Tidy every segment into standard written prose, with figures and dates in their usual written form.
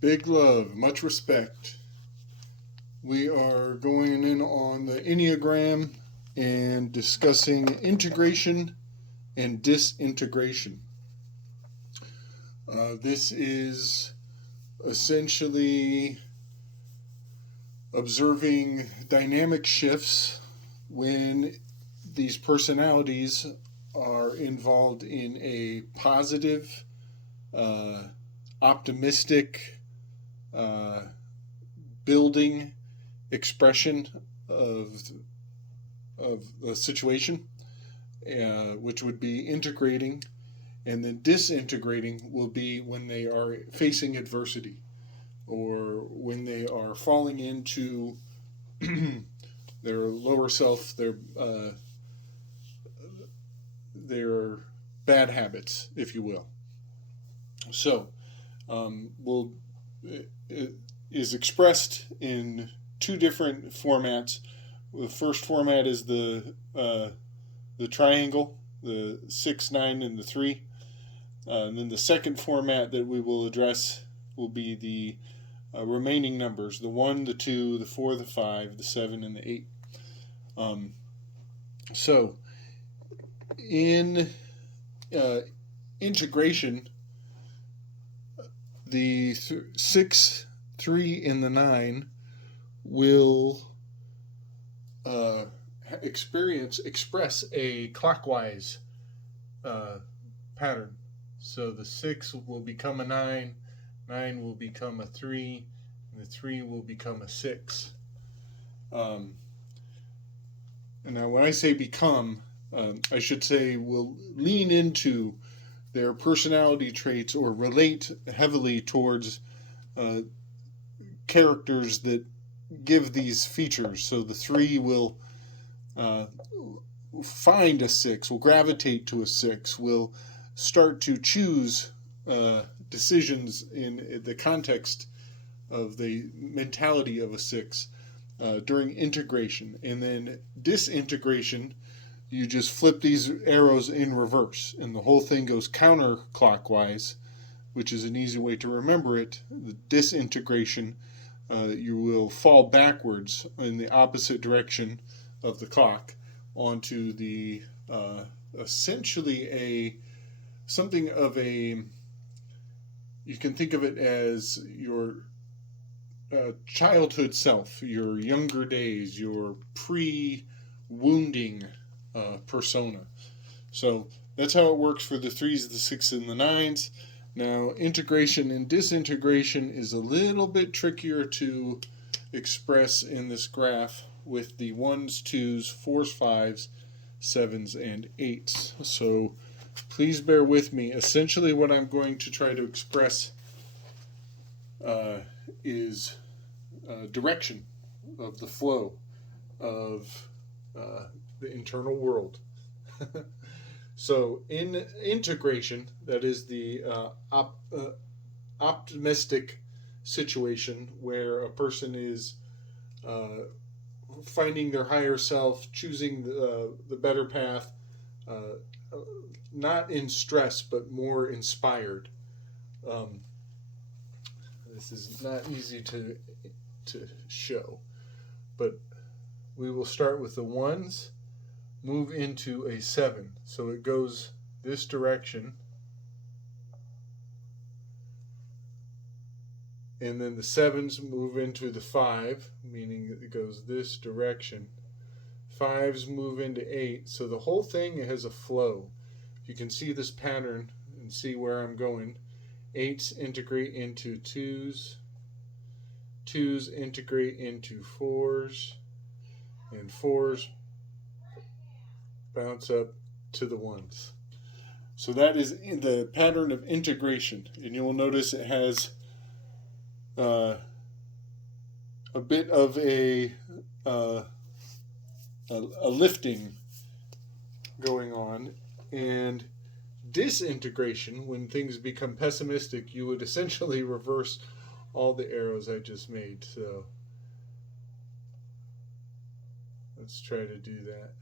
Big love, much respect. We are going in on the Enneagram and discussing integration and disintegration. This is essentially observing dynamic shifts when these personalities are involved in a positive, uh, optimistic, uh, building expression of the situation, which would be integrating, and then disintegrating will be when they are facing adversity or when they are falling into their lower self, their bad habits, if you will. So, will it is expressed in two different formats. The first format is the triangle, the 6, 9, and the 3. And then the second format that we will address will be the remaining numbers: the 1, the 2, the 4, the 5, the 7, and the 8. So, in uh, integration, the 6, 3, and the 9 will express a clockwise pattern. So the 6 will become a 9, 9 will become a 3, and the 3 will become a 6. Um, and now, when I say become, I should say will lean into their personality traits or relate heavily towards uh, characters that give these features. So the 3 will uh, find a 6, will gravitate to a 6, will start to choose decisions in the context of the mentality of a 6 during integration. And then disintegration, you just flip these arrows in reverse, and the whole thing goes counterclockwise, which is an easy way to remember it. The disintegration, you will fall backwards in the opposite direction of the clock onto the essentially a something of a, you can think of it as your childhood self, your younger days, your pre-wounding persona. So that's how it works for the 3s, the 6s, and the 9s. Now, integration and disintegration is a little bit trickier to express in this graph with the 1s, 2s, 4s, 5s, 7s, and 8s. So please bear with me. Essentially, what I'm going to try to express is direction of the flow of the internal world. So, in integration, that is the optimistic situation where a person is uh, finding their higher self, choosing the better path, uh, not in stress, but more inspired. Um, this is not easy to show, but we will start with the 1s, move into a 7. So it goes this direction, and then the 7s move into the 5, meaning it goes this direction. 5s move into 8. So the whole thing has a flow. You can see this pattern and see where I'm going. 8s integrate into 2s. 2s integrate into 4s. And 4s bounce up to the 1s. So that is the pattern of integration. And you will notice it has uh, a bit of uh, a lifting going on. And disintegration, when things become pessimistic, you would essentially reverse all the arrows I just made. So let's try to do that.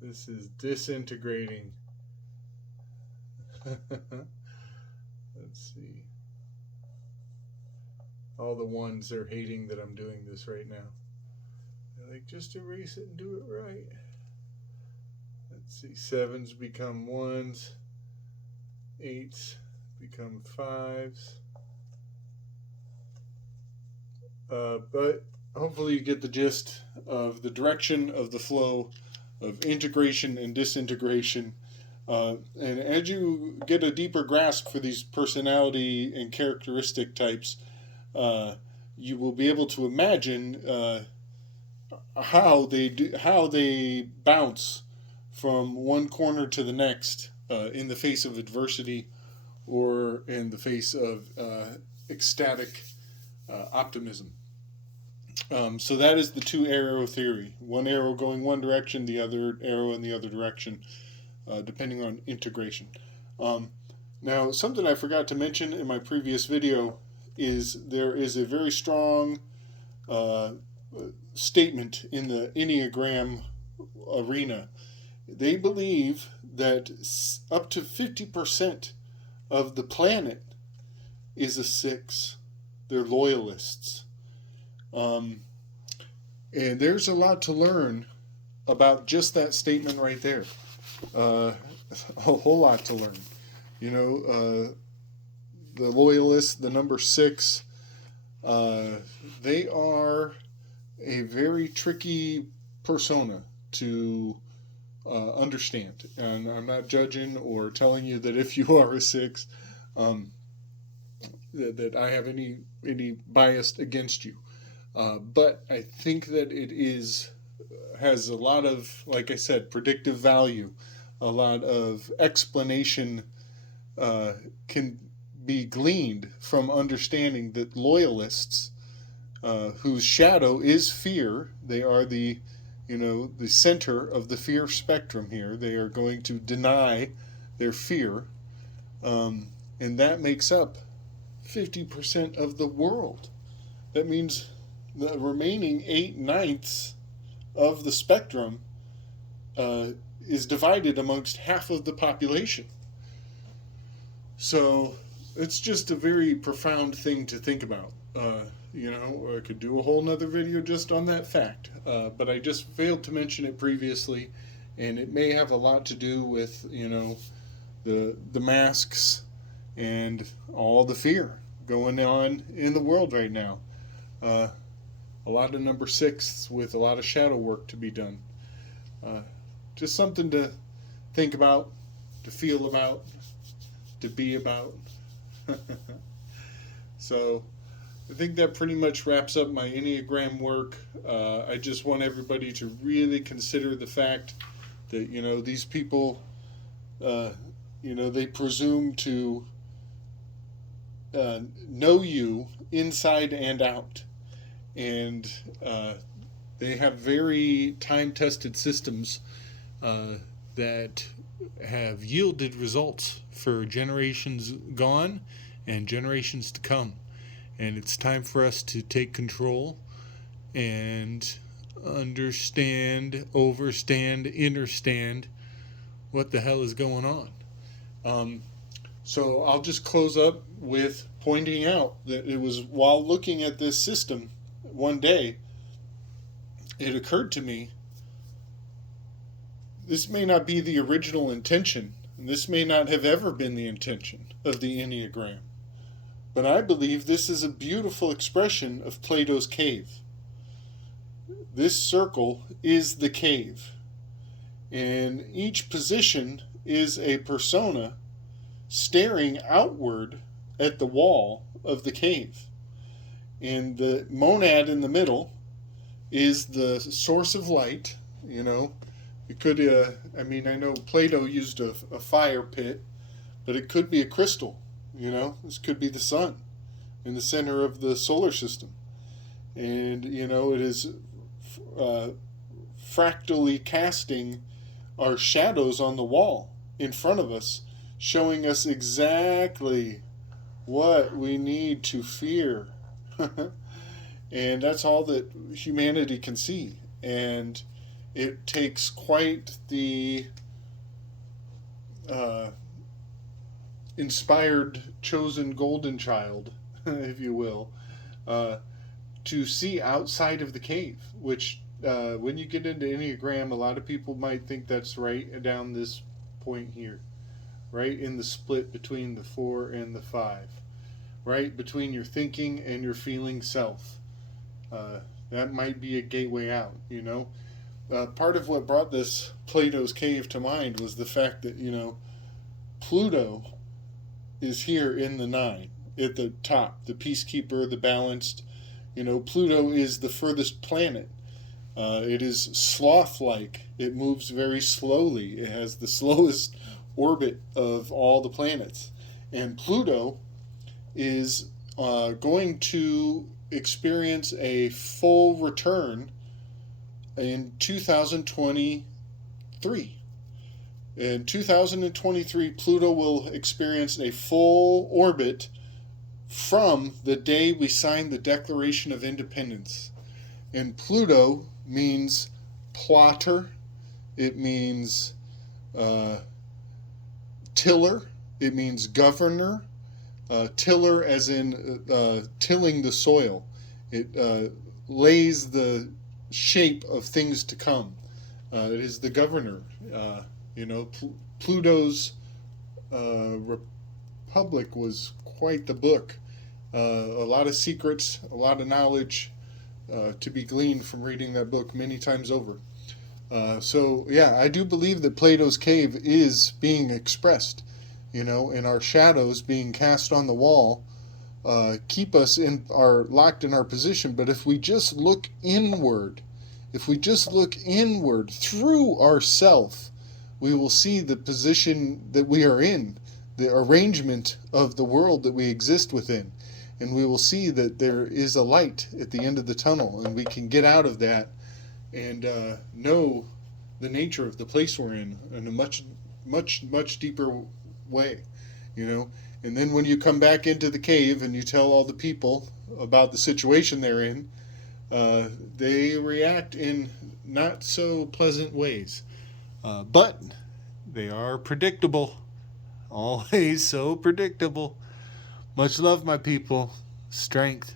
This is disintegrating. Let's see. All the ones are hating that I'm doing this right now. They're like, just erase it and do it right. Let's see. Sevens become ones. Eights become fives. But hopefully you get the gist of the direction of the flow of integration and disintegration. And as you get a deeper grasp for these personality and characteristic types, you will be able to imagine how they bounce from one corner to the next in the face of adversity or in the face of ecstatic optimism. So that is the two arrow theory. One arrow going one direction, the other arrow in the other direction, depending on integration. Now, something I forgot to mention in my previous video is there is a very strong statement in the Enneagram arena. They believe that up to 50% of the planet is a 6. They're loyalists. And there's a lot to learn about just that statement right there. A whole lot to learn. You know, the loyalists, the number 6, they are a very tricky persona to understand. And I'm not judging or telling you that if you are a 6, that I have any bias against you. But I think that it has a lot of, like I said, predictive value. A lot of explanation can be gleaned from understanding that loyalists, whose shadow is fear, they are the center of the fear spectrum here. They are going to deny their fear, and that makes up 50% of the world. That means the remaining 8/9 of the spectrum is divided amongst half of the population. So it's just a very profound thing to think about. I could do a whole nother video just on that fact, but I just failed to mention it previously, and it may have a lot to do with the masks and all the fear going on in the world right now. A lot of number 6 with a lot of shadow work to be done. Just something to think about, to feel about, to be about. So I think that pretty much wraps up my Enneagram work. I just want everybody to really consider the fact that, these people, they presume to know you inside and out. And they have very time-tested systems that have yielded results for generations gone and generations to come. And it's time for us to take control and understand, overstand, understand what the hell is going on. So I'll just close up with pointing out that it was while looking at this system one day, it occurred to me, this may not be the original intention, and this may not have ever been the intention of the Enneagram, but I believe this is a beautiful expression of Plato's cave. This circle is the cave, and each position is a persona staring outward at the wall of the cave. And the monad in the middle is the source of light. It could, I know Plato used a fire pit, but it could be a crystal. This could be the sun in the center of the solar system. And, it is fractally casting our shadows on the wall in front of us, showing us exactly what we need to fear. And that's all that humanity can see. And it takes quite the inspired, chosen golden child, if you will, uh, to see outside of the cave, which when you get into Enneagram, a lot of people might think that's right down this point here, right in the split between the 4 and the 5, right between your thinking and your feeling self. That might be a gateway out, you know. Part of what brought this Plato's cave to mind was the fact that, you know, Pluto is here in the 9 at the top, the peacekeeper, the balanced. You know, Pluto is the furthest planet. It is sloth-like. It moves very slowly. It has the slowest orbit of all the planets. And Pluto is going to experience a full return in 2023. In 2023, Pluto will experience a full orbit from the day we signed the Declaration of Independence. And Pluto means plotter, it means tiller, it means governor, tiller as in tilling the soil. It lays the shape of things to come. It is the governor. You know, Pluto's Republic was quite the book. A lot of secrets, a lot of knowledge to be gleaned from reading that book many times over. So, yeah, I do believe that Plato's cave is being expressed, you know, and our shadows being cast on the wall keep us locked in our position. But if we just look inward, through ourself, we will see the position that we are in, the arrangement of the world that we exist within. And we will see that there is a light at the end of the tunnel, and we can get out of that and know the nature of the place we're in a much, much, much deeper way, you know. And then when you come back into the cave and you tell all the people about the situation they're in, they react in not so pleasant ways. But they are predictable. Always so predictable. Much love, my people. Strength.